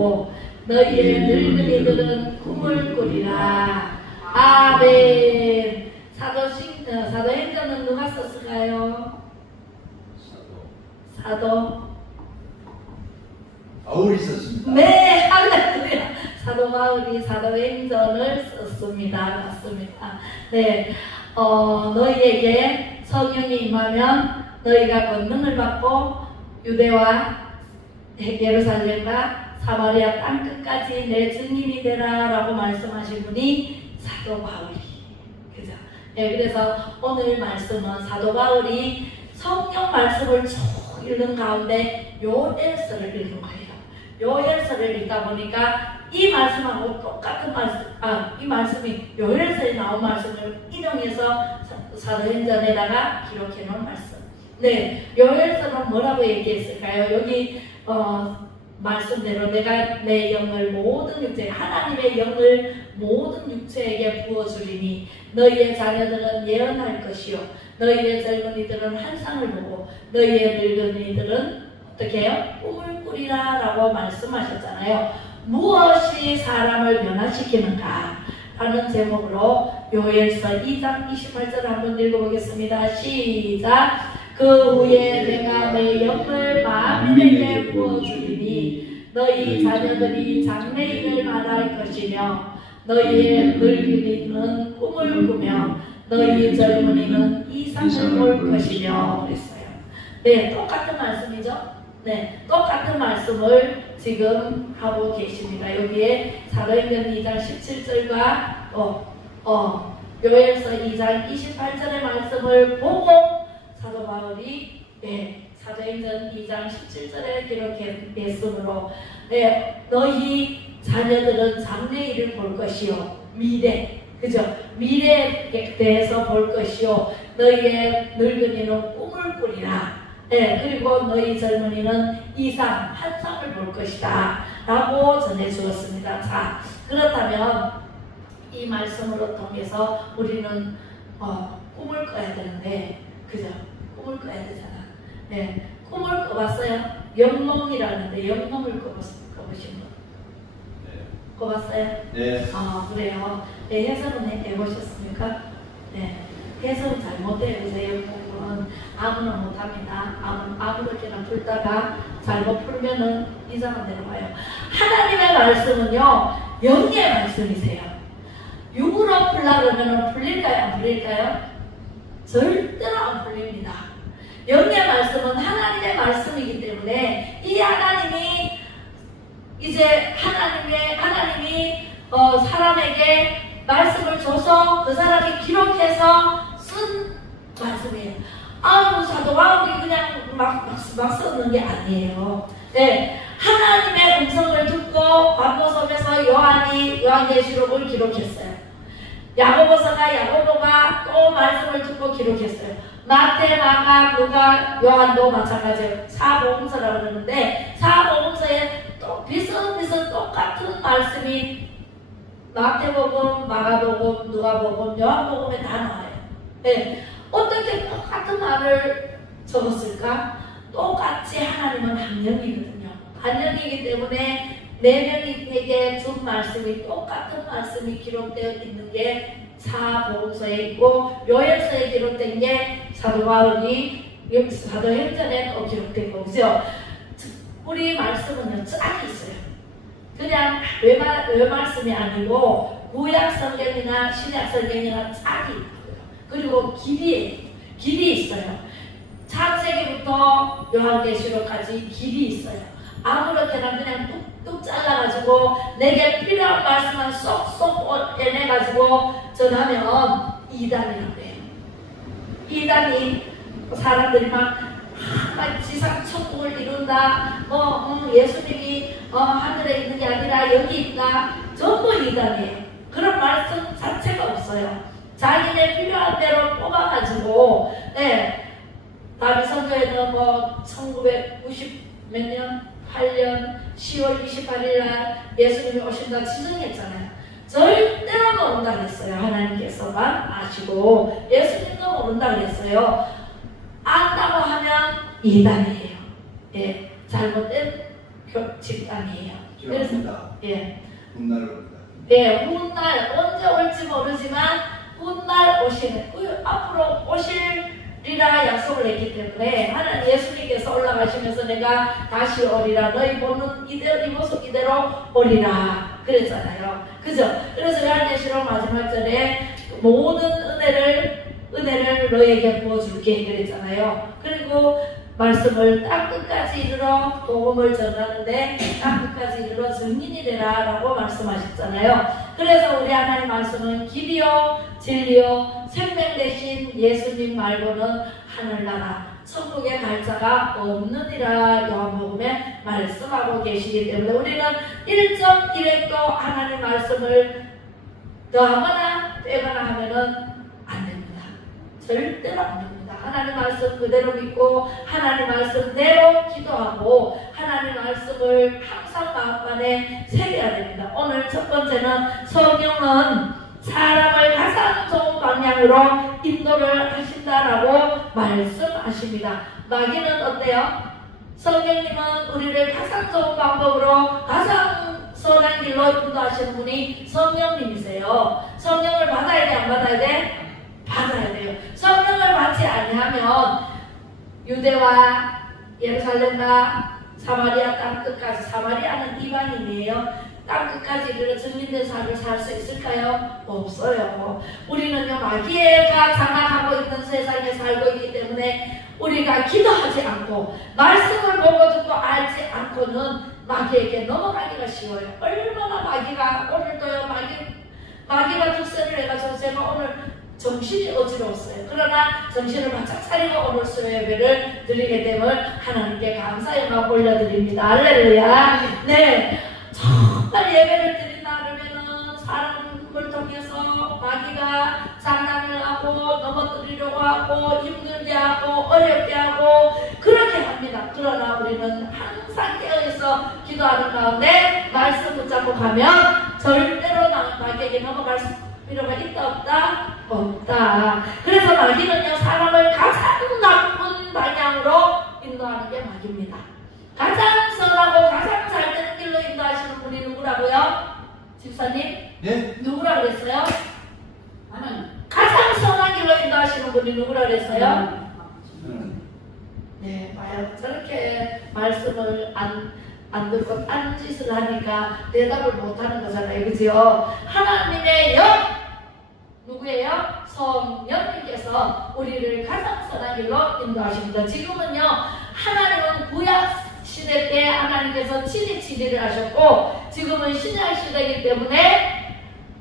너희의 늙은이들은 꿈을 꾸리라. 아멘. 사도행전은 누가 썼을까요? 사도 바울이 썼습니다. 네, 할렐루야. 사도 바울이 사도행전을 썼습니다. 맞습니다. 네, 너희에게 성령이 임하면 너희가 권능을 받고 유대와 예루살렘과 사마리아 땅끝까지 내 증인이 되라 라고 말씀하신 분이 사도 바울이. 그죠? 네, 그래서 오늘 말씀은 사도 바울이 성경 말씀을 쭉 읽는 가운데 요엘서를 읽은 거예요. 요엘서를 읽다 보니까 이 말씀하고 똑같은 말씀, 이 말씀이 요엘서에 나온 말씀을 인용해서 사도행전에다가 기록해 놓은 말씀. 네, 요엘서는 뭐라고 얘기했을까요? 여기 말씀대로 내가 내 영을 모든 육체, 하나님의 영을 모든 육체에게 부어주리니 너희의 자녀들은 예언할 것이요 너희의 젊은이들은 환상을 보고 너희의 늙은이들은 어떻게 해요? 꿈을 꾸리라 라고 말씀하셨잖아요. 무엇이 사람을 변화시키는가 라는 제목으로 요엘서 2장 28절 한번 읽어보겠습니다. 시작. 그 후에 내가 내 영을 만민에게 부어주리니 너희 자녀들이 장래일을 말할 것이며 너희의 늙은이는 꿈을 꾸며 너희 젊은이는 이상을 볼 것이며 그랬어요. 네, 똑같은 말씀이죠. 네, 똑같은 말씀을 지금 하고 계십니다. 여기에 사도행전 2장 17절과 요엘서 2장 28절의 말씀을 보고 사도 바울이 사도행전 2장 17절에 기록했으므로 너희 자녀들은 장래일을 볼 것이요 미래, 그죠? 미래에 대해서 볼 것이요 너희의 늙은이는 꿈을 꾸리라. 그리고 너희 젊은이는 이상, 환상을 볼 것이다 라고 전해주었습니다. 자, 그렇다면 이 말씀으로 통해서 우리는 꿈을 꿔야 되는데, 그죠? 꿈을 꿔야 되잖아. 네, 꿈을 꿔봤어요? 영몽이라는데 영몽을 꿔보신 분? 네. 꿔봤어요? 네. 그래요. 네, 해석은 해보셨습니까? 네, 해석은 잘못해요. 영몽은 아무나 못합니다. 아무렇게나 풀다가 잘못 풀면은 이상한 데로 가요. 하나님의 말씀은요, 영의 말씀이세요. 육으로 풀라 그러면 풀릴까요? 안 풀릴까요? 절대로 안 풀립니다. 영의 말씀은 하나님의 말씀이기 때문에 이 하나님이 이제 하나님이 사람에게 말씀을 줘서 그 사람이 기록해서 쓴 말씀이에요. 사도 바울이 그냥 막 썼는 게 아니에요. 네, 하나님의 음성을 듣고 반모섬에서 요한계시록을 기록했어요. 야고보가 또 말씀을 듣고 기록했어요. 마태, 마가, 누가, 요한도 마찬가지예요. 사복음서라고 그러는데 사복음서에 또 비슷비슷 똑같은 말씀이 마태복음, 마가복음, 누가복음, 요한복음에 다 나와요. 네, 어떻게 똑같은 말을 적었을까? 똑같이 하나님은 한 영이거든요. 한 영이기 때문에 네 명에게 준 말씀이 똑같은 말씀이 기록되어 있는 게 사복음서에 있고 요엘서에 기록된 게 사도 바울이 사도행전에 또 기록된 거죠. 우리 말씀은요 짝이 있어요. 그냥 외 말씀이 아니고 구약 성경이나 신약 성경이나 짝이 있고요. 그리고 길이 있어요. 창세기부터 요한계시록까지 길이 있어요. 아무렇게나 그냥 뚝뚝 잘라가지고 내게 필요한 말씀만 쏙쏙 빼내가지고 전하면 이단이라고 해요. 이단이 사람들이 막 지상 천국을 이룬다, 예수님이 하늘에 있는 게 아니라 여기 있다, 전부 이단이에요. 그런 말씀 자체가 없어요. 자기네 필요한 대로 뽑아가지고 다윗 선교에는 1990 몇 년? 8년 10월 28일 날 예수님이 오신다 지정했잖아요. 절대로 모른다 그랬어요. 하나님께서만 아시고 예수님도 모른다 그랬어요. 안다고 하면 이단이에요. 잘못된 집단이에요. 필요합니다. 예. 훗날 옵니다. 네, 훗날 언제 올지 모르지만 훗날 오시는 앞으로 오실이라 약속을 했기 때문에 하나님 예수님께서 올라가시면서 내가 다시 오리라 너희 보는 이대로 이 모습 이대로 오리라 그랬잖아요. 그죠? 그래서 요한계시록 마지막 절에 모든 은혜를 너에게 부어줄게 그랬잖아요. 그리고 말씀을 땅 끝까지 이르러 복음을 전하는데 땅 끝까지 이르러 증인이 되라 라고 말씀하셨잖아요. 그래서 우리 하나님 말씀은 길이요 진리요 생명 대신 예수님 말고는 하늘나라 천국에 갈 자가 없느니라 요한복음에 말씀하고 계시기 때문에 우리는 1.1획도 하나님 말씀을 더하거나 빼거나 하면은 안 됩니다. 절대로 안 됩니다. 하나님 말씀 그대로 믿고 하나님 말씀대로 기도하고 하나님 말씀을 항상 마음 안에 새겨야 됩니다. 오늘 첫 번째는 성령은 사람을 가장 좋은 방향으로 인도를 하신다라고 말씀하십니다. 마귀는 어때요? 성령님은 우리를 가장 좋은 방법으로 가장 선한 길로 인도하시는 분이 성령님이세요. 성령을 받아야 돼, 안 받아야 돼? 받아야 돼요. 성령을 받지 아니하면 유대와 예루살렘과 사마리아 땅 끝까지, 사마리아는 이방인이에요. 땅 끝까지 이르러 증인된 삶을 살 수 있을까요? 없어요. 우리는요 마귀가 장악하고 있는 세상에 살고 있기 때문에 우리가 기도하지 않고 말씀을 보고 듣고 알지 않고는 마귀에게 넘어가기가 쉬워요. 얼마나 마귀가 오늘도요 마귀가 tuk세를 해가지고 제가 오늘 정신이 어지러웠어요. 그러나 정신을 바짝 차리고 오늘 수요 예배를 드리게 됨을 하나님께 감사 영광 올려드립니다. 할렐루야. 네, 정말 예배를 드린다 그러면은 사람을 통해서 마귀가 장난을 하고 넘어뜨리려고 하고 힘들게 하고 어렵게 하고 그렇게 합니다. 그러나 우리는 항상 깨어있어 기도하는 가운데 말씀 붙잡고 가면 절대로 마귀에게 넘어갈 필요가 있다 없다? 없다. 그래서 마귀는요 사람을 가장 나쁜 방향으로 인도하는 게 마귀입니다. 가장 선하고 가장 잘 되는 길로 인도하시는 분이 누구라고요? 집사님? 네? 누구라 그랬어요? 가장 선한 길로 인도하시는 분이 누구라 그랬어요? 네, 봐요. 저렇게 말씀을 안 듣고 딴 짓을 하니까 대답을 못하는 거잖아요. 그죠? 하나님의 누구예요? 성령님께서 우리를 가장 선한 길로 인도하십니다. 지금은요 하나님은 구약 시대 때 하나님께서 친히 진리를 하셨고 지금은 신약 시대이기 때문에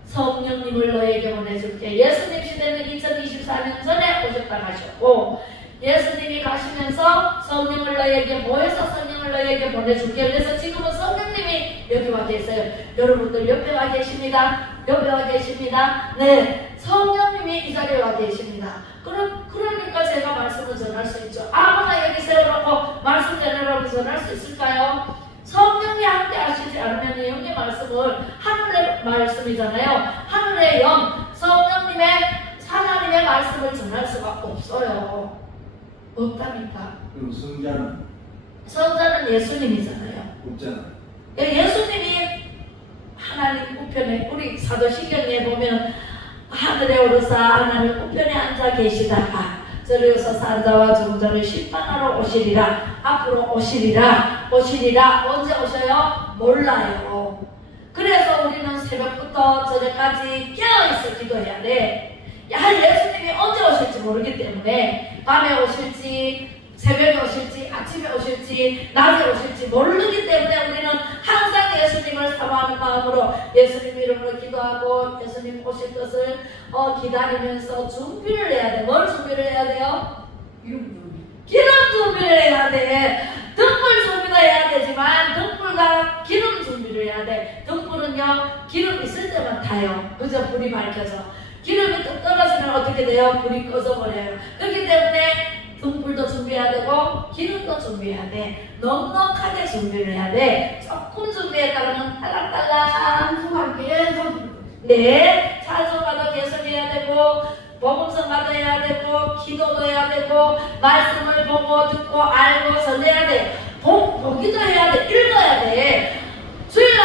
성령님을 너에게 보내줄게. 예수님 시대는 2024년 전에 오셨다 가셨고 예수님이 가시면서 성령을 너에게 모여서 성령을 너에게 보내줄게. 그래서 지금은 성령님이 여기 와 계세요. 여러분들 옆에 와 계십니다. 옆에 와 계십니다. 네, 성령님이 이 자리에 와 계십니다. 그러니까 제가 말씀을 전할 수 있죠. 아무나 여기 세워놓고 말씀 전하라고 전할 수 있을까요? 성령이 함께 하시지 않으면 영의 말씀을 하늘의 말씀이잖아요. 하늘의 영, 성령님의 하나님의 말씀을 전할 수가 없어요. 없다니까. 그럼 성자는? 성자는 예수님이잖아요. 없잖아요. 예수님이 하나님 우편에 우리 사도신경에 보면 하늘에 오르사 하나님 우편에 앉아 계시다가 저리 오셔서 앉아와 종자를 심판하러 오시리라. 앞으로 오시리라. 언제 오셔요? 몰라요. 그래서 우리는 새벽부터 저녁까지 깨어있어 기도해야 돼. 예수님이 언제 오실지 모르기 때문에 밤에 오실지 새벽에 오실지 아침에 오실지 낮에 오실지 모르기 때문에 우리는 항상 예수님을 사모하는 마음으로 예수님 이름으로 기도하고 예수님 오실 것을 기다리면서 준비를 해야 돼. 뭘 준비를 해야 돼요? 기름 준비를 해야 돼. 등불 준비도 해야 되지만 등불과 기름 준비를 해야 돼. 등불은요 기름 있을 때만 타요. 그죠? 불이 밝혀져. 기름이 뚝 떨어지면 어떻게 돼요? 불이 꺼져버려요. 그렇기 때문에 등불도 준비해야 되고 기름도 준비해야 돼. 넉넉하게 준비를 해야 돼. 조금 준비했다가는 딸랑딸랑 계속 네 찬송가도 계속 해야 되고 복음성가도 해야 되고 기도도 해야 되고 말씀을 보고 듣고 알고 전해야 돼. 보기도 해야 돼. 읽어야 돼. 주일날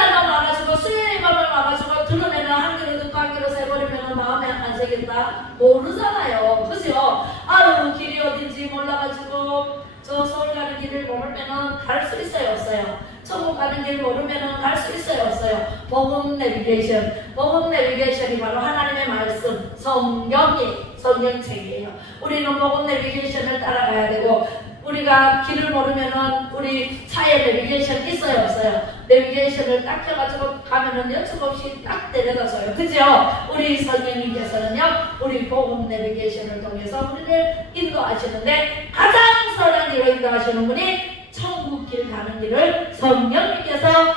쓰겠다? 모르잖아요. 그죠? 아유, 길이 어딘지 몰라가지고 저 서울 가는 길을 모르면은 갈 수 있어요, 없어요? 천국 가는 길 모르면은 갈 수 있어요, 없어요? 복음 내비게이션. 복음 내비게이션이 바로 하나님의 말씀, 성경책이에요. 우리는 복음 내비게이션을 따라가야 되고, 우리가 길을 모르면은 우리 차에 내비게이션 있어요, 없어요? 내비게이션을 딱 켜가지고 가면은 여측 없이 딱 데려다줘요. 그죠? 우리 성령님께서는요, 우리 복음 내비게이션을 통해서 우리를 인도하시는데, 가장 선하기로 인도하시는 분이 천국 길 가는 길을 성령님께서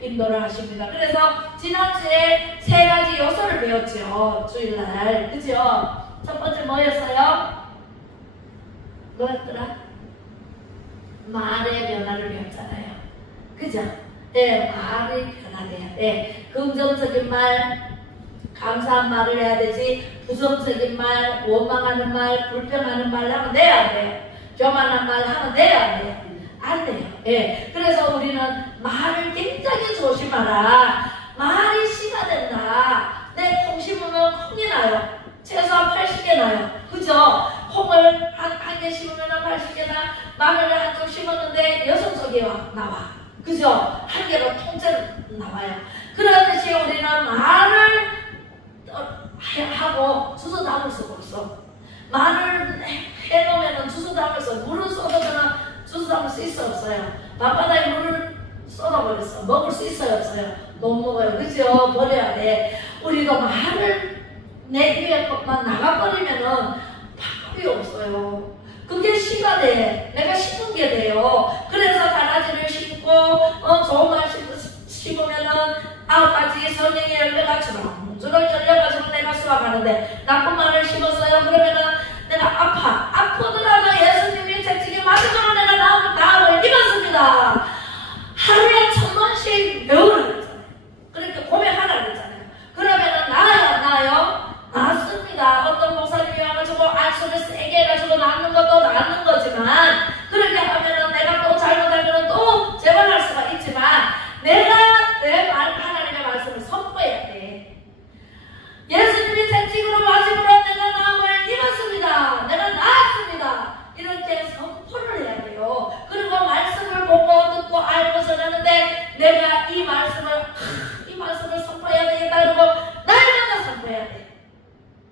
인도를 하십니다. 그래서 지난주에 3가지 요소를 배웠죠. 주일날. 그죠? 첫 번째 뭐였어요? 뭐였더라? 말의 변화를 배웠잖아요. 그죠? 말이 변화돼야 돼. 긍정적인 말, 감사한 말을 해야 되지, 부정적인 말, 원망하는 말, 불평하는 말 하면 돼야 안 돼요? 교만한 말 하면 돼야 안 돼요? 안 돼요. 그래서 우리는 말을 굉장히 조심하라. 말이 씨가 된다. 내 콩 심으면 콩이 나요. 최소한 80개 나요. 그죠? 콩을 한 개 심으면 80개 나. 마늘을 한쪽 심었는데 6쪽이 나와. 그죠? 한 개로 통째로 나와요. 그렇듯이 우리는 말을 하고 주워 담을 수가 없어. 말을 해놓으면 주워 담을 수 없어. 물을 쏟아주면 주워 담을 수 있어, 없어요? 밤바다에 물을 쏟아버렸어. 먹을 수 있어요, 없어요? 못 먹어요. 그죠? 버려야 돼. 우리도 말을 내 입에만 나가버리면은 방법이 없어요. 그게 씨가 돼. 내가 심은 게 돼요. 그래서 가라지를 심고 좋은 말 심으면은 9가지 성령의 열매가 주렁주렁 열려가지고 내가 수확하는데, 나쁜 말을 심었어요. 그러면은 내가 아프더라도 예수님이 채찍에 맞으면 내가 나음을 입었습니다. 하루에 1000번씩 배우라 그랬잖아요. 그러니까 고백하라 그랬잖아요. 그러면은 나아요, 안 나아요? 낫습니다. 어떤 목사님이 와가지고 안수를 세게 해가지고 낫는 것도 낫는 거지만, 그렇게 하면은 내가 또 잘못하면은 또 재발할 수가 있지만, 내가 내 하나님의 말씀을 선포해야 돼. 예수님이 채찍으로 맞음으로 내가 나음을 입었습니다. 내가 나았습니다. 이렇게 선포를 해야 돼요. 그리고 말씀을 보고 듣고 알고 전하는데, 내가 이 말씀을 선포해야 되겠다. 그리고 날마다 선포해야 돼.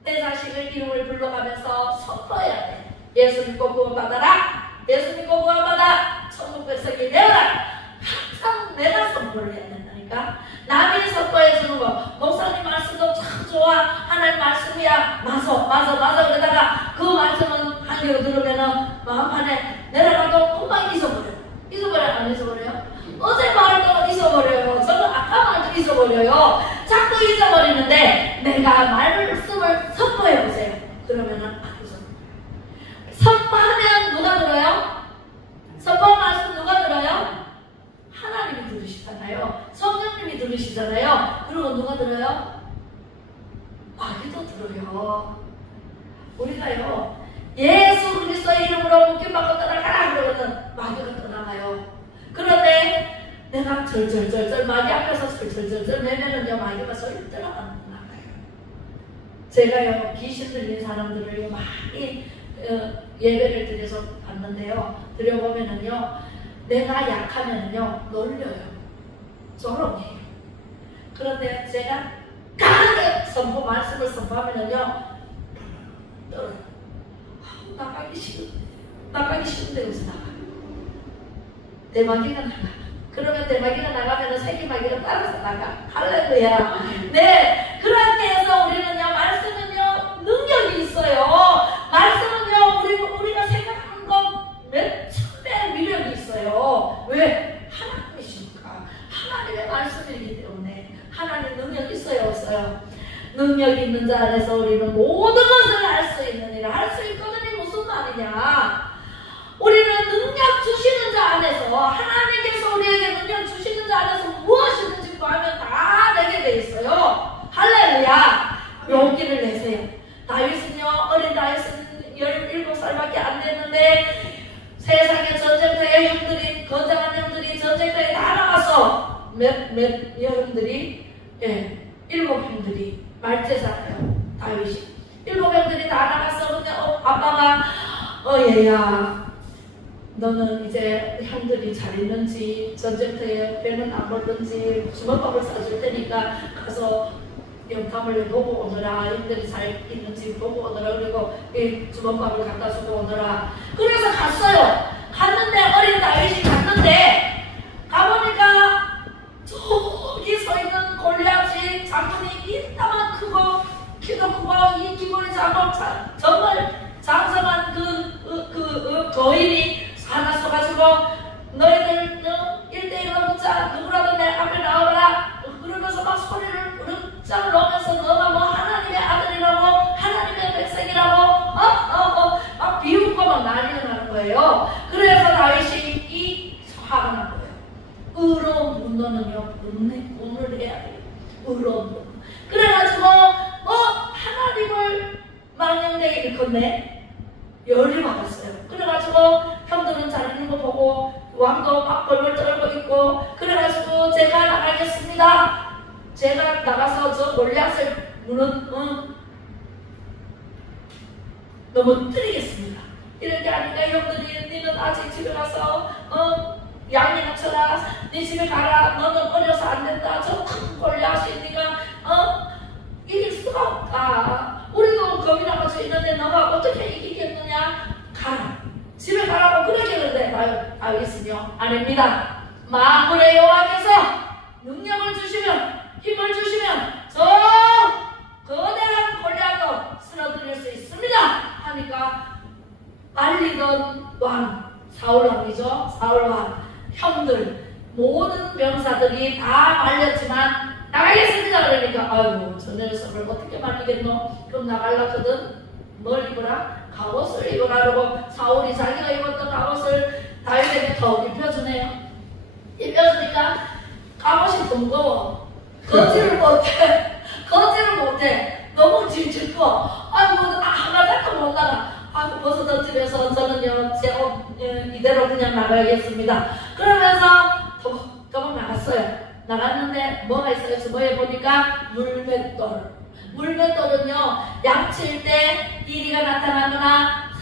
내 자식을 이름을 불러가면서 선포해야 돼. 예수 믿고 구원받아라. 예수 믿고 구원받아. 천국 백성이 되어라. 항상 내가 선포를 해야 된다니까. 남이 선포해주는 거, 목사님 말씀도 참 좋아, 하나님 말씀이야, 맞아 그러다가 그 말씀은 한 개로 들으면은 마음판에 내려가도 금방 잊어버려. 안 잊어버려요? 어제 말도 잊어버려요. 저는 아까 말도 잊어버려요. 자꾸 잊어버리는데, 내가 말씀을 선포해보세요. 그러면은 안 잊어버려요. 선포하면 누가 들어요? 선포 말씀 누가 들어요? 하나님이 들으시잖아요. 성령님이 들으시잖아요. 그리고 누가 들어요? 마귀도 들어요. 우리가요, 예수 그리스도의 이름으로 묶임받고 떠나가라 그러면 마귀가 떠나가요. 그런데 내가 절절절절 마귀 앞에서 절절절절 내면은요, 마귀가 절대로 안 나가요. 제가요, 귀신 들린 사람들을 많이 예배를 드려서 봤는데요, 드려보면은요, 내가 약하면은요, 놀려요. 조롱해요. 그런데 제가 강하게 말씀을 선포하면은요, 떨어요. 나가기 싫은데 여기서 나가요. 대마귀가 나가. 그러면 대마귀가 나가면은 새끼마귀가 따라서 나가. 할렐루야. 네. 그렇게 해서 우리는요, 말씀은요, 능력이 있어요. 말씀은요, 우리가 생각하는 것 몇 천배 위력이 있어요. 왜? 하나님이시니까. 하나님의 말씀이기 때문에. 하나님 능력이 있어요, 없어요? 능력이 있는 자 안에서 우리는 모든 것을 할 수 있느니라. 할 수 있거든요. 무슨 말이냐? 우리는 능력 주시는 자 안에서, 하나님께서 우리에게 능력 주시는 자 안에서 무엇이든지 구하면 다 되게 돼 있어요. 할렐루야. 용기를 내세요. 다윗은요, 어린 다윗은 17살밖에 안 됐는데 세상의 전쟁터에 형들이, 건장한 형들이 전쟁터에 다 나가서 몇 형들이, 7 형들이 말제잖아요. 다윗이. 7명들이 다 나갔어. 근데 아빠가 얘야 너는 이제 형들이 잘 있는지 전쟁터에 배는 안 벌든지 주먹밥을 사줄 테니까 가서 영탐을 보고 오너라. 형들이 잘 있는지 보고 오너라. 그리고 이 주먹밥을 갖다 주고 오너라. 그래서 갔어요. 갔는데 어린 다윗이 갔는데 가보니까 저기 서 있는 골리앗이 장군이 이따만 크고 키도 크고 이 기본이 작고 정말 장성한 그 거인이 하나 써가지고 너희들 1대1로 붙자. 누구라도 내 앞에 나오라. 그러면서 막 소리를 짱 넣으면서 너가 뭐 하나님의 아들이라고 하나님의 백성이라고 막 비웃고 막 난리가 나는 거예요. 그래서 다윗이 화가 난 거예요. 의로운 분노는요 분을 해야 돼요. 의로운 분노. 그래가지고 하나님을 망령되게 일컫네. 열이 받았어요. 그래가지고 형들은 잘 있는 거 보고 왕도 막 벌벌 떨고 있고 그래가지고 제가 나가겠습니다. 제가 나가서 저 골리앗을 넘어뜨리겠습니다. 이런 게 아닌가. 형들이 니는 아직 집에 가서 양이나 쳐라. 네 집에 가라. 너는 어려서 안 된다. 저 큰 골리앗이 니가 이길 수가 없다. 우리도 겁이 나가서 있는데 너가 어떻게 이기겠느냐. 가라. 집에 가라고 그렇게 그러는데 다윗은요 아닙니다. 만군의 여호와께서 능력을 주시면 힘을 주시면 저 거대한 골리앗도 쓰러뜨릴 수 있습니다 하니까 말리던 왕 사울왕이죠. 사울왕 형들 모든 병사들이 다 말렸지만 나가겠습니다. 그러니까 아이고 저 녀석을 어떻게 말리겠노. 그럼 나가려거든 뭘 입어라? 갑옷을 입어라. 그러고 사울이 자기가 입었던 갑옷을 다윗에게 더 입혀주네요. 입혀주니까 갑옷이 더 무거워. 걷지를 못해. 너무 질질 꺼. 아이고 하나 잡고 못 나가. 아이고 벗어던 집에서 저는요 제 옷 이대로 그냥 나가야겠습니다. 그러면서 도망 나갔어요. 나갔는데 뭐가 있어요? 주머니에 보니까 물맷돌은요 양칠 때 이리가 나타나거나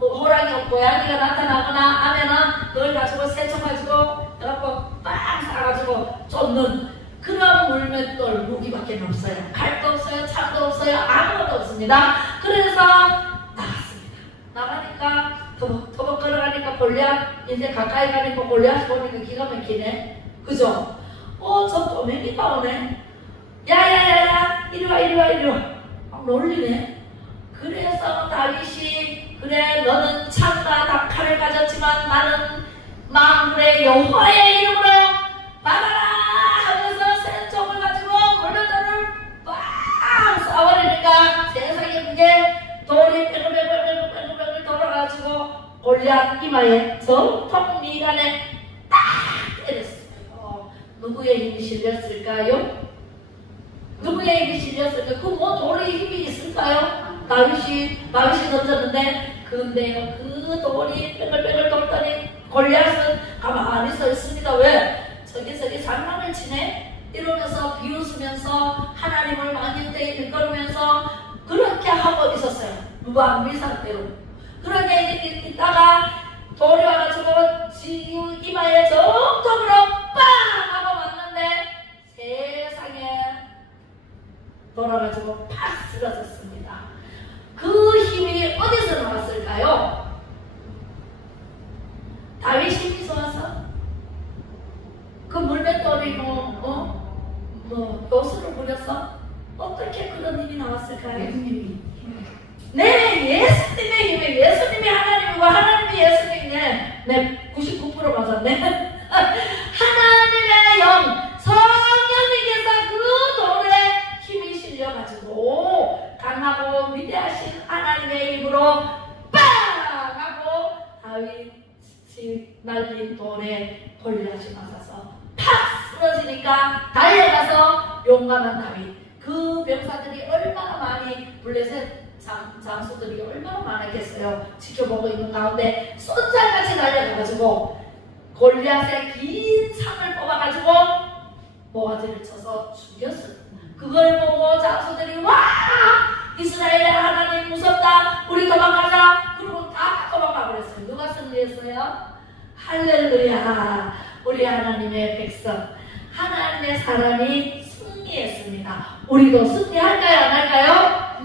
호랑이 고양이가 나타나거나 하면은 그걸 가지고 세척 가지고 해갖고 빵 싸가지고 쫓는 그런 물맷돌 무기밖에 없어요. 칼도 없어요. 창도 없어요. 아무것도 없습니다. 그래서 나갔습니다. 나가니까 터벅터벅 걸어가니까 골리앗 이제 가까이 가니까 골리앗 보니까 기가 막히네. 그죠? 저 꼬맹이가 오네. 야야야야 이리와 막 놀리네. 그래서 다윗이 그래 너는 창과 칼을 가졌지만 나는 만군의 여호와의 이름으로 받아라 하면서 센 총을 가지고 물맷돌을 빵 쏴버리니까 세상에 그게 돌이 뺑글뺑글 돌아가지고 골리앗 이마에 정통 미간에 딱 때렸어요. 누구의 힘이 실렸을까요? 누구의 힘이 실렸을까요? 그 뭐 돌의 힘이 있을까요? 다윗이 던졌는데 근데 그 돌이 뺑글뺑글 돌더니 골리앗은 가만히 서 있습니다. 왜? 저기 장난을 치네? 이러면서 비웃으면서 하나님을 망령되게 일컬으면서 그렇게 하고 있었어요. 무방비 상태로. 그런데 있다가 돌이 와가지고 지금 이마에 정통으로 빵! 하고 왔는데 세상에 돌아가지고 팍 쓰러졌습니다. 그 힘이 어디서 나왔을까요? 다윗 힘이 좋아서? 그 물맷돌이 요술을 부려서? 어떻게 그런 힘이 나왔을까요? 예수님이. 네, 예수님의 힘이. 예수님이 하나님이고 하나님이 예수님이네. 네, 99% 맞았네. 하나님의 영, 성령님께서 그 돌에 힘이 실려가지고 강하고 위대하신 하나님의 힘으로 빵! 하고 다윗이 날린 돌에 골리앗이 맞아서 팍! 쓰러지니까 달려가서 용감한 다윗. 그 병사들이 얼마나 많이 블레셋 장수들이 얼마나 많았겠어요. 지켜보고 있는 가운데 쏜살같이 달려가가지고 골리앗의 긴 창을 뽑아가지고 모가지를 쳐서 죽였습니다. 그걸 보고 장수들이 와! 이스라엘의 하나님 무섭다. 우리 도망가자. 그리고 다 도망가 버렸어요. 누가 승리했어요? 할렐루야. 우리 하나님의 백성, 하나님의 사람이 승리했습니다. 우리도 승리할까요? 안 할까요?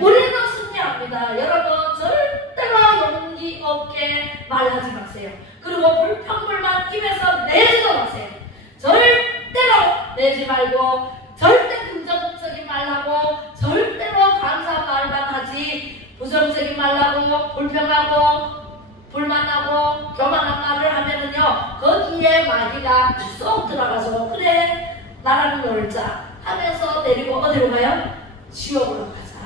우리도 승리합니다. 여러분 절대로 용기 없게 말하지 마세요. 그리고 불평불만 입에서 내지도 마세요. 절대로 내지 말고 절대 긍정적인 말하고 절대로 감사한 말만 하지 부정적인 말하고 불평하고 불만하고 교만한 말을 하면은요 거기에 마귀가 쏙 들어가서 그래 나랑 놀자 하면서 데리고 어디로 가요? 지옥으로 가자.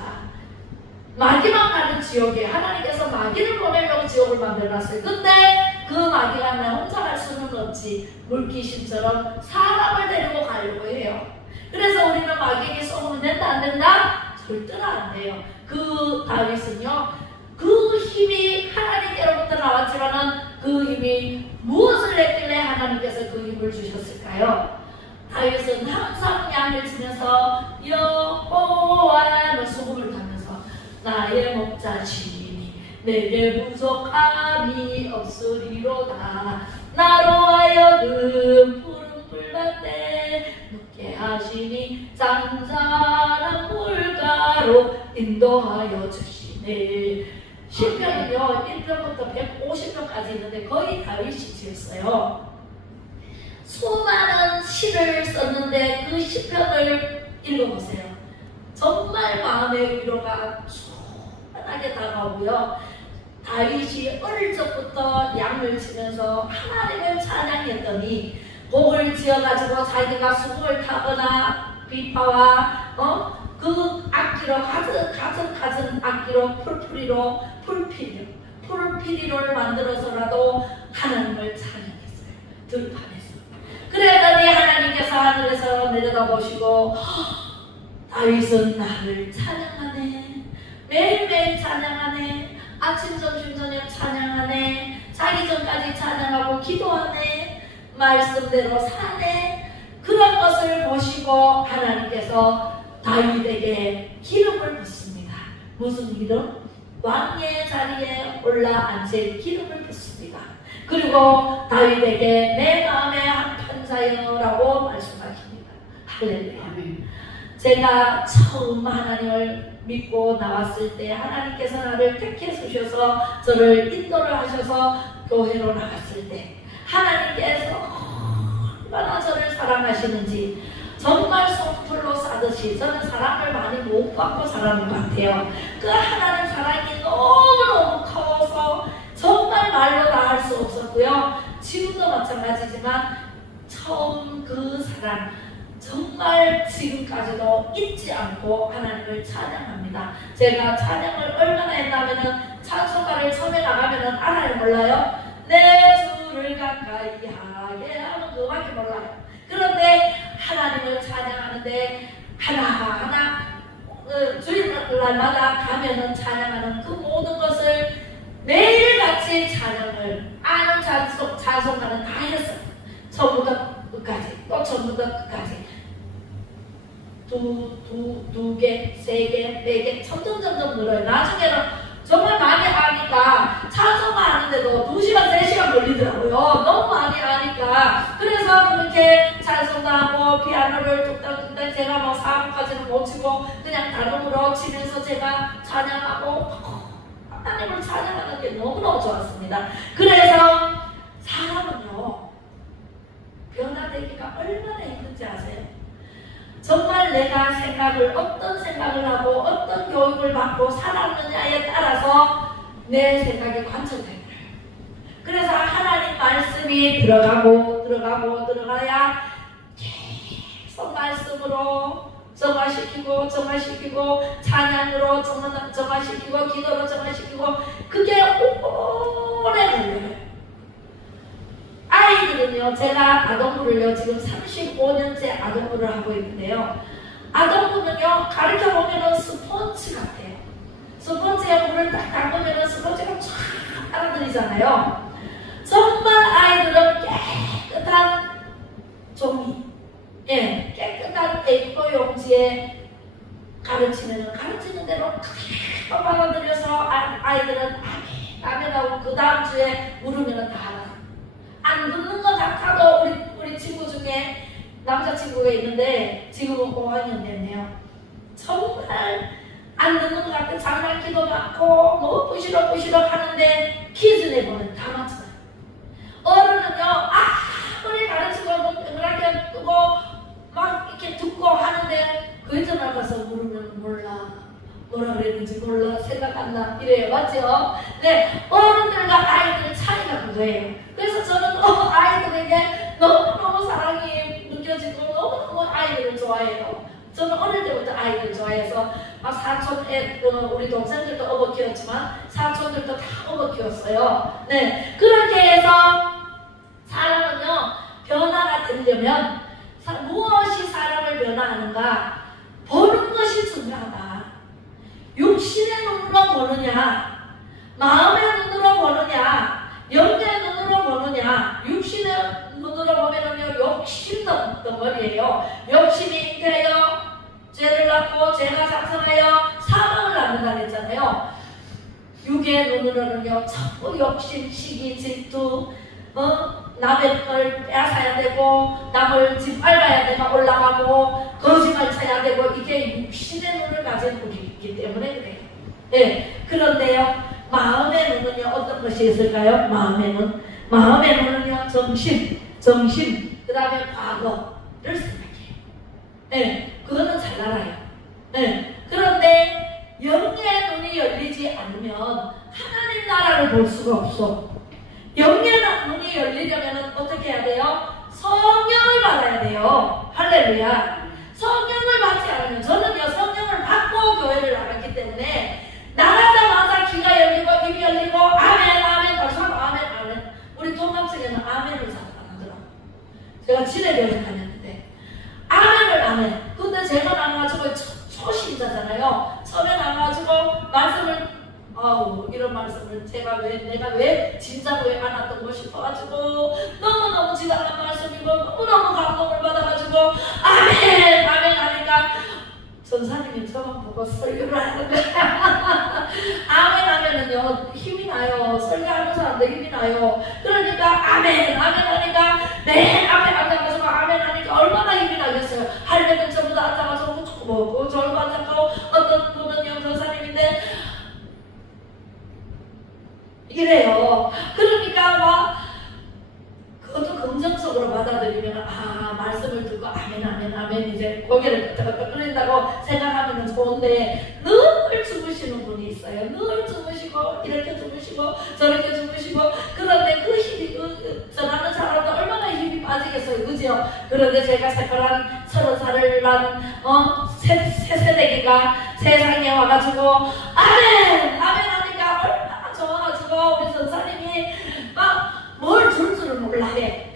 마귀만 가는 지옥에 하나님께서 마귀를 보내려고 지옥을 만들어놨어요. 근데 그 마귀가 나 혼자 갈 수는 없지. 물귀신처럼 사람을 데리고 가려고 해요. 그래서 우리는 마귀에게 쏘면 된다 안 된다? 절대로 안 돼요. 그 다윗은요 그 힘이 하나님께로부터 나왔지만은 그 힘이 무엇을 했길래 하나님께서 그 힘을 주셨을까요? 다윗은 항상 양을 치면서 여호와는 수금을 타면서 나의 목자시니 내게 부족함이 없으리로다. 나로 하여금 푸른 풀밭에 눕게 하시니 잔잔한 물가로 인도하여 주시네. 시편은요 1편부터 150편까지 있는데 거의 다윗이 지었어요. 수많은 시를 썼는데 그 시편을 읽어보세요. 정말 마음의 위로가 시원하게 다가오고요. 다윗이 어릴 적부터 양을 치면서 하나님을 찬양했더니 곡을 지어가지고 자기가 수금을 타거나 비파와 그 악기로 가진 악기로 풀피리를 만들어서라도 하나님을 찬양했어요. 들판에서. 그랬더니 하나님께서 하늘에서 내려다보시고 다윗은 나를 찬양하네. 매일매일 찬양하네. 아침 점심 저녁 찬양하네. 자기 전까지 찬양하고 기도하네. 말씀대로 사네. 그런 것을 보시고 하나님께서 다윗에게 기름을 붓습니다. 무슨 기름? 왕의 자리에 올라앉을 기름을 붓습니다. 그리고 다윗에게 내 마음의 한편 자여라고 말씀하십니다. 할렐루야. 제가 처음 하나님을 믿고 나왔을 때 하나님께서 나를 택해 주셔서 저를 인도를 하셔서 교회로 나갔을 때 하나님께서 얼마나 저를 사랑하시는지 정말 손풀로 싸듯이 저는 사랑을 많이 못 받고 자라는 것 같아요. 그 하나님 사랑이 너무너무 커서 정말 말로 다 할 수 없었고요. 지금도 마찬가지지만 처음 그 사랑 정말 지금까지도 잊지 않고 하나님을 찬양합니다. 제가 찬양을 얼마나 했냐면은 찬송가를 처음에 나가면은 알아요 몰라요? 내 주를 가까이 하게 하면 그밖에 몰라요. 그런데 하나님을 찬양하는데 하나하나 주일날마다 가면은 찬양하는 그 모든 것을 매일같이 찬양을 아는 찬송가는 다 했어요. 처음부터 끝까지 또 처음부터 끝까지 두 개, 세 개, 네 개 점점 늘어요. 나중에는 정말 많이 아니까 찬송가 하는데도 2시간, 3시간 걸리더라고요. 너무 많이 아니까. 그래서 그렇게 찬송도 하고 피아노를 뚝딱뚝딱 제가 뭐 4분까지는 못 치고 그냥 다름으로 치면서 제가 찬양하고 하나님을 찬양하는 게 너무너무 좋았습니다. 그래서 사람은요 변화되기가 얼마나 힘든지 아세요? 정말 내가 어떤 생각을 하고 어떤 교육을 받고 살았느냐에 따라서 내 생각이 관철되는 거예요. 그래서 하나님 말씀이 들어가야 계속 말씀으로 정화시키고 찬양으로 정화시키고 기도로 정화시키고 그게 오래 걸려요. 아이들은요, 제가 아동부를요, 지금 35년째 아동부를 하고 있는데요. 아동부는요, 가르쳐보면은 스폰지 같아요. 스폰지에 물을 딱 담으면은 스폰지가 쫙 빨아들이잖아요. 정말 아이들은 깨끗한 종이, 예, 깨끗한 A4 용지에 가르치는 대로 그대로 받아들여서 아이들은 아멘하고 그 다음 주에 물으면 다 알아요. 안 듣는 것 같아도 우리 친구 중에 남자친구가 있는데 지금은 5학년 됐네요. 정말 안 듣는 것 같아. 장난기도 많고 뭐 부시럭부시럭 하는데 퀴즈 내보면 다 맞춰요. 어른은요 아무리 가르치고 동그랗게 뜨고 막 이렇게 듣고 하는데 그 전화 가서 물으면 몰라. 뭐라 그랬는지 몰라. 생각 안 나. 이래요. 맞죠? 네. 어른들과 아이들 차이가 그거예요. 그래서 저는 아이들에게 너무너무 사랑이 느껴지고 너무너무 아이들을 좋아해요. 저는 어릴 때부터 아이들 좋아해서 사촌 우리 동생들도 업어 키웠지만 사촌들도 다 업어 키웠어요. 네. 그렇게 해서 사람은요 변화가 되려면 무엇이 사람을 변화하는가 보는 것이 중요하다. 육신의 눈으로 보느냐, 마음의 눈으로 보느냐, 영의 눈으로 보느냐. 육신의 눈으로 보면은요 욕심 덩어리예요. 욕심이 잉태하여 죄를 낳고 죄가 작성하여 사망을 낳는다 그랬잖아요. 육의 눈으로는요 전부 욕심, 시기, 질투, 남의 걸 빼앗아야 되고 남을 짓밟아야 되고 올라가고 거짓말 쳐야 되고 이게 육신의 눈을 가진 우리이기 때문에 그래요. 네. 그런데요 마음의 눈은요 어떤 것이 있을까요? 마음의 눈은요 정신 그 다음에 과거를 생각해요. 네. 그거는 잘 알아요. 네. 그런데 영의 눈이 열리지 않으면 하나님 나라를 볼 수가 없어. 영의 눈이 열리려면 어떻게 해야 돼요? 성령을 받아야 돼요. 할렐루야. 성령을 받지 않으면 저는요 성령을 받고 교회를 나갔기 때문에 나가자마자 귀가 열리고 입이 열리고 아멘 다시 한번 아멘. 우리 통합측에는 아멘을 잘 안 하더라고요. 제가 지뢰교회 다녔는데 아멘. 근데 제가 나가가지고 초신자잖아요. 처음에 나가가지고 말씀을 이런 말씀을 내가 왜 진짜 왜 안 왔던 거 싶어가지고 너무너무 지당한 말씀이고 너무너무 감동을 받아가지고 아멘 하니까 전사님이 저만 보고 설교를 하는 거야. 아멘 하면은요 힘이 나요. 설교하는 사람도 힘이 나요. 그러니까 아멘 하니까 네 아멘 앉아가지고 아멘 하니까 얼마나 힘이 나겠어요. 할매들 전부 다 앉아가지고 먹고 저러고 앉아고 어떤 분은요 전사님인데 이래요. 그러니까 그것도 긍정적으로 받아들이면 말씀을 듣고 아멘 이제 고개를 끄덕끄덕 끓인다고 생각하면 좋은데 늘 주무시는 분이 있어요. 늘 주무시고 이렇게 주무시고 저렇게 주무시고 그런데 그 힘이 전하는 사람도 얼마나 힘이 빠지겠어요. 그죠? 그런데 제가 새파란 30살을 난 새 세대기가 세상에 와가지고 아멘 하니까 얼마나 좋아가지고 우리 전사님이 뭘 줄 줄을 몰라해.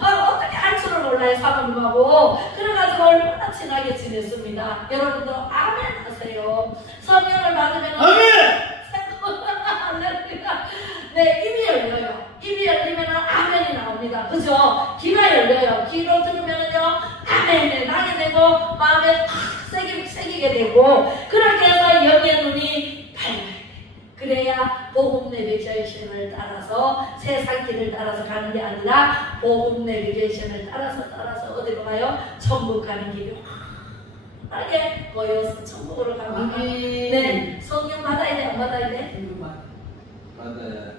어떻게 할 줄을 몰라요 사모님하고. 그래가지고 얼마나 친하게 지냈습니다. 여러분들 아멘 하세요. 성령을 받으면 아멘! 네, 입이 열려요. 입이 열리면 아멘이 나옵니다. 그죠? 귀가 열려요. 귀로 들으면요 아멘이 나게 되고 마음에 팍 새기게 되고 그렇게 해서 영의 눈이 밝아요. 그래야 복음 내비게이션을 따라서 세상 길을 따라서 가는 게 아니라 복음 내비게이션을 따라서 어디로 가요? 천국 가는 길이 환하게 보여서 천국으로 가면 네, 성령 받아야 돼? 안 받아야 돼?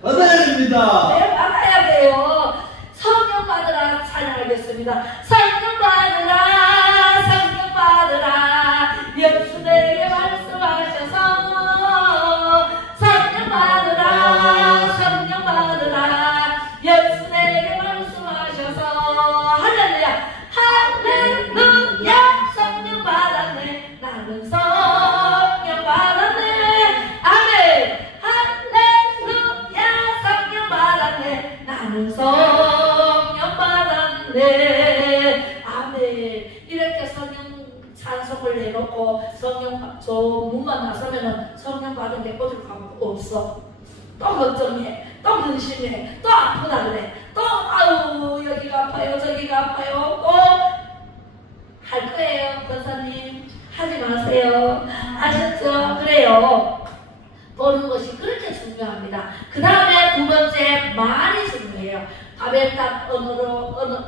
받아야 됩니다. 네, 받아야 돼요. 성령 받으라 찬양하겠습니다. 성령 받으라 예수 내게 말씀하셔서 성령 받으라 예수 내게 말씀하셔서 할렐루야 성령 받았네 나는 성령 받았네 아멘 할렐루야 성령 받았네 나는 성령 받았네 아멘. 이렇게 성령 찬송을 내놓고 성령 저 문만 나서면은 성령 받은 게 어딜 가고 없어. 또 걱정해, 또 근심해, 또 아프다 그래, 또 아우 여기가 아파요 저기가 아파요, 또 바벨탑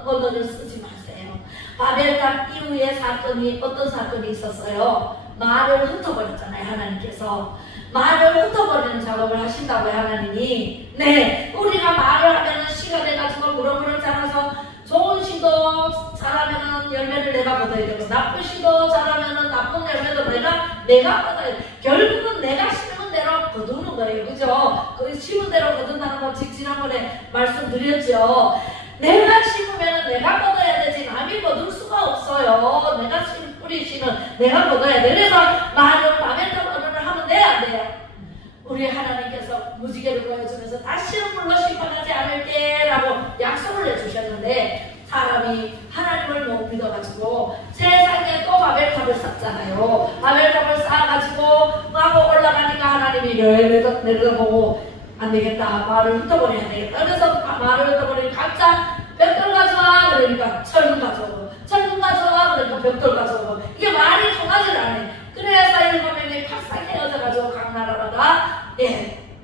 언어를 쓰지 마세요. 바벨탑 이후에 사건이 어떤 사건이 있었어요? 말을 흩어버렸잖아요. 하나님께서 말을 흩어버리는 작업을 하신다고요. 하나님이. 네, 우리가 말을 하면은 씨가 돼가지고 무럭무럭 자라서 좋은 씨도 자라면은 열매를 내가 거둬야 되고 나쁜 씨도 자라면은 나쁜 열매도 내가 거둬야 돼. 결국은 내가 심은 대로 거두는 거예요. 그죠? 그 심은 대로 거둔다는 거 지난번에 말씀드렸죠. 내가 심으면 내가 거둬야 되지 남이 거둘 수가 없어요. 내가 뿌리 씨는 내가 거둬야 돼. 그래서 말을 바벨탑 언어를 하면 돼요, 안 돼요? 우리 하나님께서 무지개를 보여주면서 다시는 물로 심판하지 않을게 라고 약속을 해주셨는데 사람이 하나님을 못 믿어가지고 세상에 또 바벨탑을 쌓잖아요. 바벨탑을 쌓아가지고 하고 올라가니까 하나님이 내려다보고 안되겠다, 말을 흩어버려야 되겠다. 그래서 말을 흩어버리니 각자 벽돌 가져와 그러니까 철근 가져오고, 철근 가져와 그러니까 벽돌 가져오고, 이게 말이 통하질 않아요. 그래서 7명이 팍싹 헤어져가지고 각 나라마다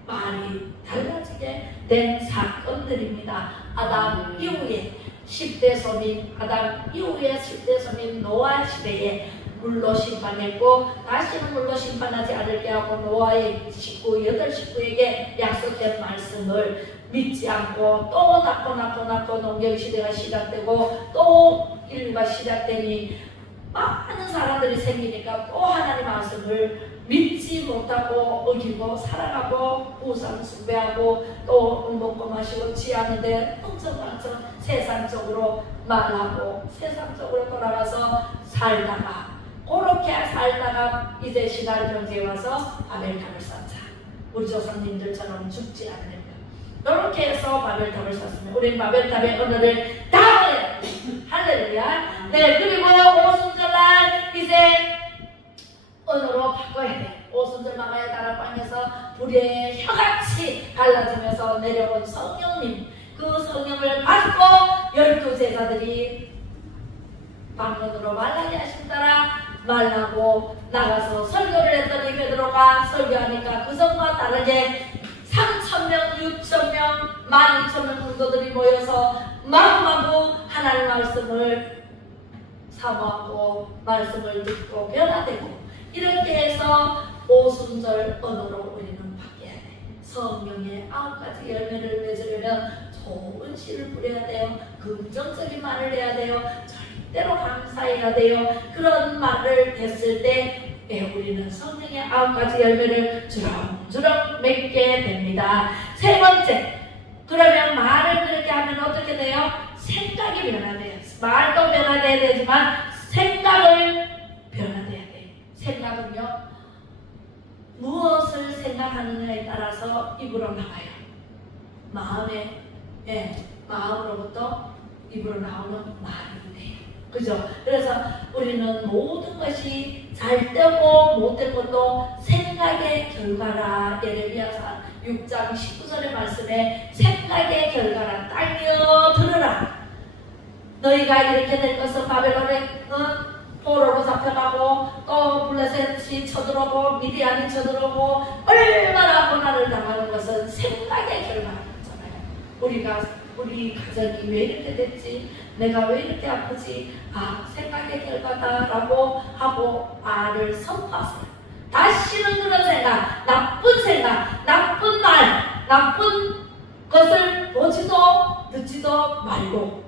말이 달라지게 된 사건들입니다. 아담 이후에 10대 소민, 아담 이후에 10대 소민 노아 시대에 물로 심판했고 다시는 물로 심판하지 않을게 하고 노아의 식구 8식구에게 약속된 말씀을 믿지 않고 또 낳고 농경시대가 시작되고 또 인류가 시작되니 많은 사람들이 생기니까 또 하나님의 말씀을 믿지 못하고 어기고 살아가고 우상 숭배하고 또 먹고 마시고 취하는데 흥청망청 세상적으로 말하고 세상적으로 돌아가서 살다가 그렇게 살다가 이제 신할병지에 와서 바벨탑을 쌓자. 우리 조상님들처럼 죽지 않는 것. 이렇게 해서 바벨탑을 쌓습니다. 우리는 바벨탑의 언어를 다 해요. 할렐루야. 네, 그리고 오순절날 이제 언어로 바꿔야 돼. 오순절 마가의 다락방에서 불에 혀같이 갈라지면서 내려온 성령님, 그 성령을 받고 12제자들이 방언으로 말하게 하신 따라 말하고 나가서 설교를 했더니 베드로가 설교하니까 그 전과 다르게 3,000명, 6,000명, 12,000명 성도들이 모여서 마구마구 하나님의 말씀을 사모하고 말씀을 듣고 변화되고 이렇게 해서 오순절 언어로 우리는 바뀌어야 돼. 성령의 9가지 열매를 맺으려면 좋은 씨를 뿌려야 돼요. 긍정적인 말을 해야 돼요. 절대로 감사해야 돼요. 그런 말을 했을 때 우리는 성령의 9가지 열매를 주렁주렁 맺게 됩니다. 세 번째, 그러면 말을 그렇게 하면 어떻게 돼요? 생각이 변화돼요. 말도 변화돼야 되지만 생각을 변화돼야 돼요. 생각은요, 무엇을 생각하느냐에 따라서 입으로 나가요. 마음으로부터 입으로 나오는 말이 돼요. 그죠? 그래서 우리는 모든 것이 잘 되고 못된 것도 생각의 결과라. 예레미야 6장 19절의 말씀에 생각의 결과라. 딸이여 들으라. 너희가 이렇게 될 것은 바벨론의 포로로 잡혀가고 또 블레셋이 쳐들어오고 미디안이 쳐들어오고 얼마나 고난을 당하는 것은 생각의 결과라잖아요. 우리 가정이 왜 이렇게 됐지? 내가 왜 이렇게 아프지? 생각의 결과다라고 하고 말을 선포하세요. 다시는 그런 생각, 나쁜 말, 나쁜 것을 보지도 듣지도 말고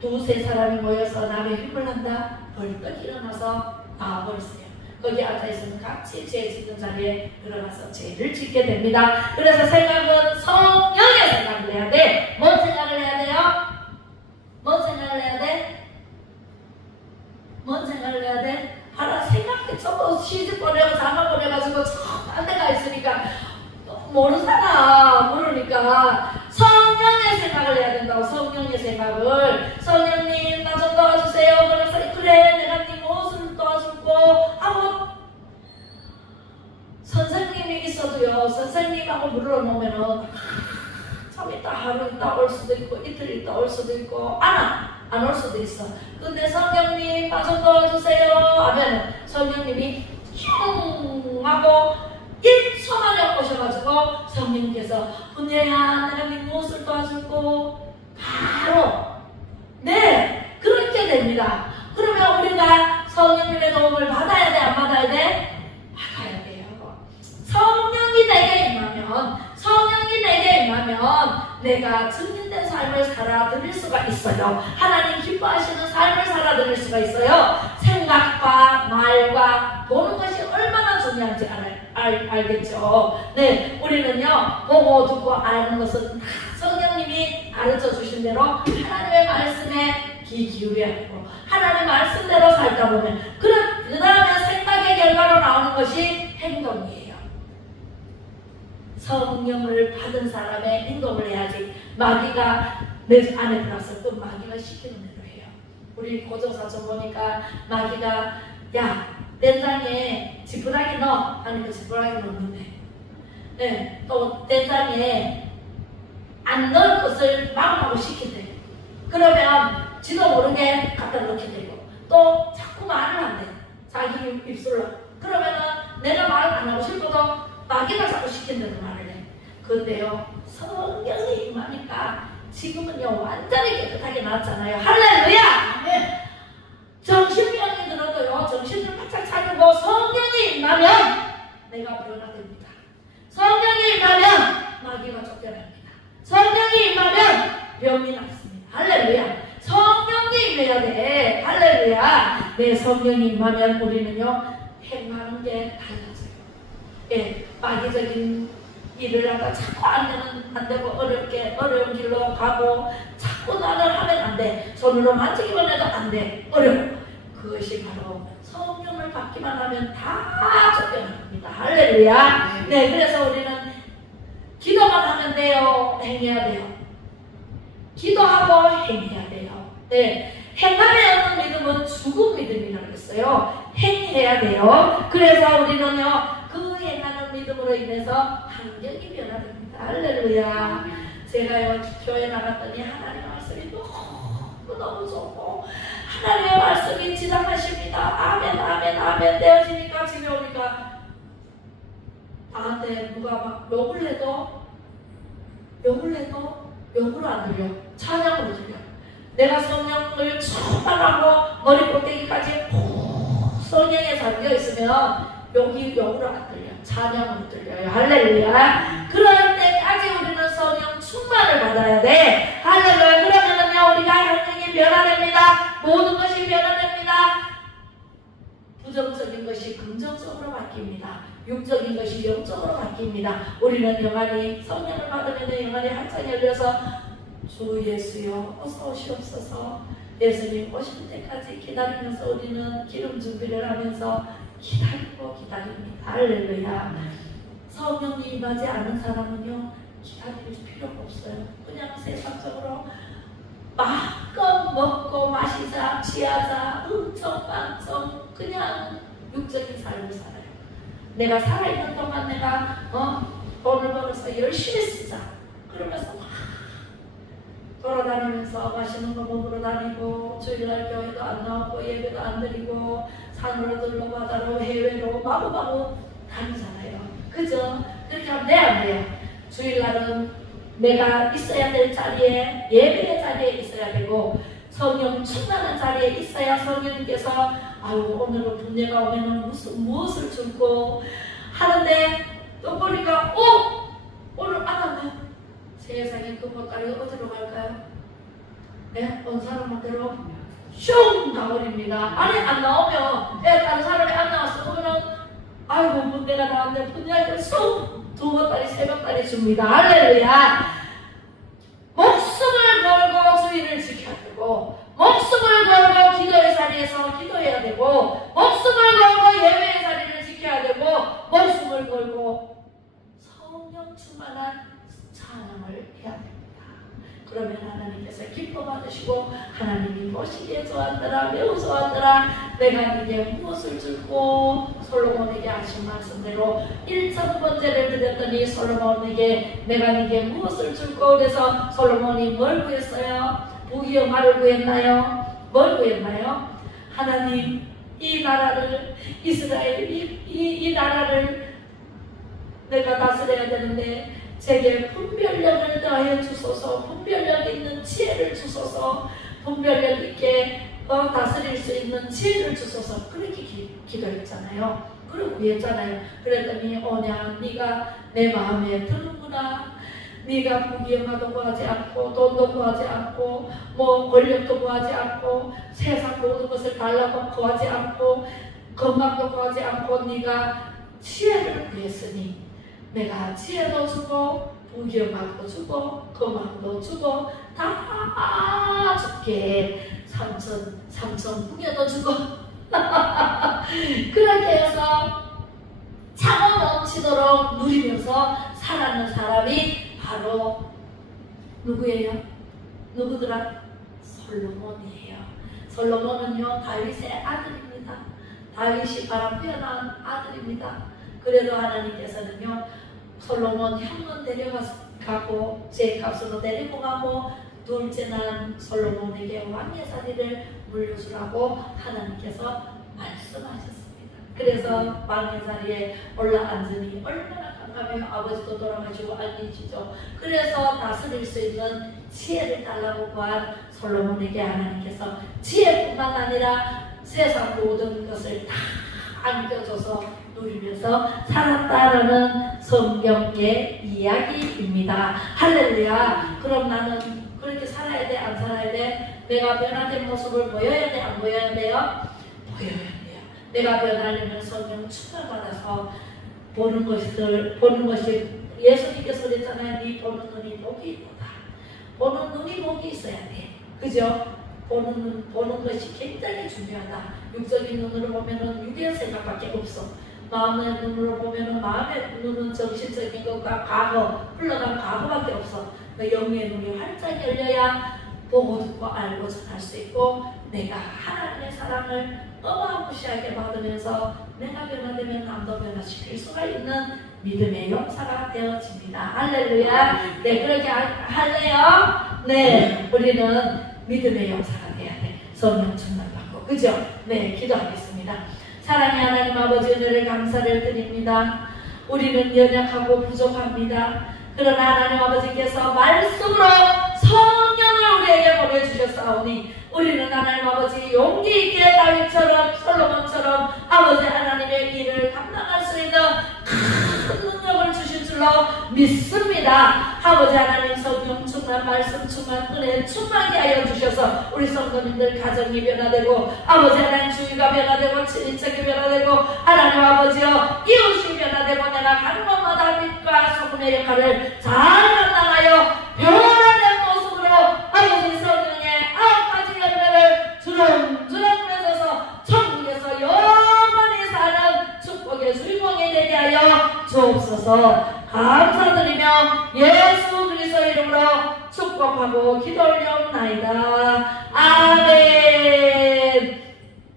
두세 사람이 모여서 남의 힘을 한다. 벌떡 일어나서 나와버렸어요. 거기 앉아있으면 같이 죄 짓는 자리에 들어가서 죄를 짓게 됩니다. 그래서 생각은 성령의 생각을 해야 돼. 뭔 생각을 해야 돼요? 뭔 생각을 해야 돼? 뭔 생각을 해야 돼? 하나 생각해. 저거 시집 보내고 장가 보내가지고 딴 데가 있으니까 모르니까 성령의 생각을 해야 된다고. 성령의 생각을 성령님 나 좀 도와주세요. 그래서 그래 내가 네 무엇을 도와줄고 하고 선생님이 있어도요. 선생님하고 물러놓으면은 참 있다 하루 있다 올 수도 있고 이틀 있다 올 수도 있고 안 올 수도 있어. 근데 성령님 나 좀 도와주세요 하면 성령님이 슝 하고 1초 만에 오셔가지고 성령님께서 은혜야 내가 네 무엇을 도와줄고 바로 네 그렇게 됩니다. 그러면 우리가 성령님의 도움을 받아야 돼, 안 받아야 돼? 받아야 돼요. 성령이 내게 임하면 내가 증인된 삶을 살아드릴 수가 있어요. 하나님 기뻐하시는 삶을 살아드릴 수가 있어요. 생각과 말과 보는 것이 얼마나 중요한지 알겠죠. 네, 우리는요 보고 듣고 아는 것은 다 성령님이 가르쳐 주신 대로 하나님의 말씀에 귀 기울여야 되고 하나님의 말씀대로 살다 보면 그 다음에 생각의 결과로 나오는 것이 행동이에요. 성령을 받은 사람의 행동을 해야지 마귀가 내 안에 들어서 또 마귀가 시키는 대로 해요. 우리 고정사전 보니까 마귀가 야 된장에 지푸라기 넣어 하니까 지푸라기 넣는데 네, 또 된장에 안 넣을 것을 마구마구 시킨대. 그러면 지도 모르게 갖다 넣게 되고 또 자꾸 말을 한대. 자기 입술로. 그러면은 내가 말을 안 하고 싶어도 마귀가 자꾸 시킨다는 말을 해. 그런데요 성령이 임하니까 지금은요 완전히 깨끗하게 나왔잖아요. 할렐루야! 네. 정신병이 들어도요 정신을 바짝 차리고 성령이 임하면 내가 변화됩니다. 성령이 임하면 마귀가 쫓겨납니다. 성령이 임하면 병이 낫습니다. 할렐루야! 성령이 임해야 돼. 할렐루야! 네, 성령이 임하면 우리는요 행하는 게 달라져요. 예, 마귀적인 일을 하다 자꾸 안 되고 어려운 길로 가고 자꾸 나를 하면 안 돼. 손으로 만지기만 해도 안 돼. 어려워. 그것이 바로 성령을 받기만 하면 다 쫓겨납니다. 할렐루야. 네, 그래서 우리는 기도만 하면 돼요. 행해야 돼요. 기도하고 행해야 돼요. 네, 행함에 없는 믿음은 죽은 믿음이라고 했어요. 행해야 돼요. 그래서 우리는요 그 행하는 믿음으로 인해서 환경이 변화됩니다. 할렐루야. 제가요 교회 나갔더니 하나님의 말씀이 너무 좋고 하나님의 말씀이 지당하십니다. 아멘 아멘 아멘 되어지니까 집에 오니까 나한테 누가 막 욕을 해도 욕으로 안 들려. 찬양으로 들려. 내가 성령을 충만하고 머리 꼭대기까지 성령에 잠겨 있으면 욕이 욕으로 안 들려. 찬양으로 들려요. 할렐루야. 그럴 때까지 우리는 성령 충만을 받아야 돼. 할렐루야. 그러면은요 우리가 행동이 변화됩니다. 모든 것이 변화됩니다. 부정적인 것이 긍정적으로 바뀝니다. 육적인 것이 영적으로 바뀝니다. 우리는 영원히 성령을 받으면 영원히 한창 열려서 주 예수여 어서 오시옵소서. 예수님 오실 때까지 기다리면서 우리는 기름 준비를 하면서 기다립니다. 할렐루야. 성령이 임하지 않은 사람은요 기다릴 필요가 없어요. 그냥 세상적으로 마음껏 먹고 마시자 취하자 흥청망청 그냥 육적인 삶을 살아요. 내가 살아있는 동안 내가 돈을 벌어서 열심히 쓰자 그러면서 막 돌아다니면서 맛있는 거 먹으러 다니고 주일날 교회도 안 나오고 예배도 안 드리고 산으로 들러 바다로 해외로 마구마구 다니잖아요. 그죠? 그렇게 하면 돼 안 돼요? 주일날은 내가 있어야 될 자리에 예배의 자리에 있어야 되고 성령 충만한 자리에 있어야 성령님께서 아유 오늘은 분녀가 오면은 무엇을 줄고 하는데 또 보니까 오늘 안 왔네. 세상에 그 보따리 어디로 갈까요? 네? 어느 사람한테로 슝 가버립니다. 안에 안 나오면 다른 사람이 안 나왔어 그러면 아이고 분녀가 나왔는데 분녀한테 쑥2 보따리 3 보따리 줍니다. 할렐루야. 목숨을 걸고 주의를 지켜야 되고 목숨을 걸고 기도의 자리에서 기도해야 되고 목숨을 걸고 예배의 자리를 지켜야 되고 목숨을 걸고 성령 충만한 찬양을 해야 됩니다. 그러면 하나님께서 기뻐 받으시고 하나님이 보시기에 좋았더라 매우 좋았더라 내가 네게 무엇을 줄고 솔로몬에게 하신 말씀대로 1,000번째를 드렸더니 솔로몬에게 내가 네게 무엇을 줄고 그래서 솔로몬이 뭘 구했어요? 부귀 영화를 구했나요? 뭘 구했나요? 하나님 이 나라를 이스라엘 이 나라를 내가 다스려야 되는데 제게 분별력을 더하여 주소서. 분별력 있는 지혜를 주소서. 분별력 있게 다스릴 수 있는 지혜를 주소서. 그렇게 기도했잖아요. 그리고 구했잖아요. 그랬더니 오냐 네가 내 마음에 드는구나. 네가 부귀영화도 구하지 않고 돈도 구하지 않고 뭐 권력도 구하지 않고 세상 모든 것을 달라고 구하지 않고 건강도 구하지 않고 네가 지혜를 구했으니 내가 지혜도 주고 부귀영화도 주고 건강도 주고 다 줄게. 삼천 부녀도 주고 그렇게 해서 차고 넘치도록 누리면서 살아가는 사람이 바로 누구예요? 누구더라? 솔로몬이에요. 솔로몬은요 다윗의 아들입니다. 다윗이 바람펴난 아들입니다. 그래도 하나님께서는요 솔로몬 형은 데려가고 제 값으로 데리고 가고 둘째 난 솔로몬에게 왕의 자리를 물려주라고 하나님께서 말씀하셨습니다. 그래서 왕의 자리에 올라앉으니 얼마나 깜깜해요. 아버지도 돌아가시고 알리시죠. 그래서 다스릴 수 있는 지혜를 달라고 구한 솔로몬에게 하나님께서 지혜뿐만 아니라 세상 모든 것을 다 안겨줘서 누리면서 살았다라는 성경의 이야기입니다. 할렐루야. 그럼 나는 그렇게 살아야 돼? 안 살아야 돼? 내가 변화된 모습을 보여야 돼? 안 보여야 돼요? 보여야 돼요. 내가 변하려면 성령 충만받아서 보는 것이 예수님께서 그랬잖아요. 네 보는 눈이 복이 있다. 보는 눈이 복이 있어야 돼. 그죠? 보는 것이 굉장히 중요하다. 육적인 눈으로 보면은 육의 생각밖에 없어. 마음의 눈으로 보면은 마음의 눈은 정신적인 것과 과거, 흘러간 과거밖에 없어. 그 영의 눈이 활짝 열려야 보고 듣고 알고 전할 수 있고 내가 하나님의 사랑을 어마무시하게 받으면서 내가 변화되면 남도 변화시킬 수가 있는 믿음의 용사가 되어집니다. 할렐루야. 네, 그렇게 할래요? 네, 우리는 믿음의 용사가 돼야 돼. 성령 충만받고. 그죠? 네, 기도하겠습니다. 사랑의 하나님 아버지 은혜를 감사를 드립니다. 우리는 연약하고 부족합니다. 그러나 하나님 아버지께서 말씀으로 성령을 우리에게 보내주셨사오니 우리는 하나님 아버지 용기 있게 다윗처럼 솔로몬처럼 아버지 하나님의 일을 감당할 수 있는 큰 능력을 주실 줄로 믿습니다. 아버지 하나님 성령 충만 말씀 충만 은혜 충만하게 하여 주셔서 우리 성도님들 가정이 변화되고 아버지 하나님 주의가 변화되고 친인척이 변화되고 하나님 아버지여 이웃이 변화되고 내가 가는 곳마다 빛과 소금의 역할을 잘 감당하여 변화된 모습으로 아버지 성령의 9가지 열매를 주렁주렁 맺어서 천국에서 영원히 사는 축복의 주인공이 되게 하여 주옵소서. 감사드리며 예수 그리스도 이름으로 축복하고 기도 올려옵나이다. 아멘.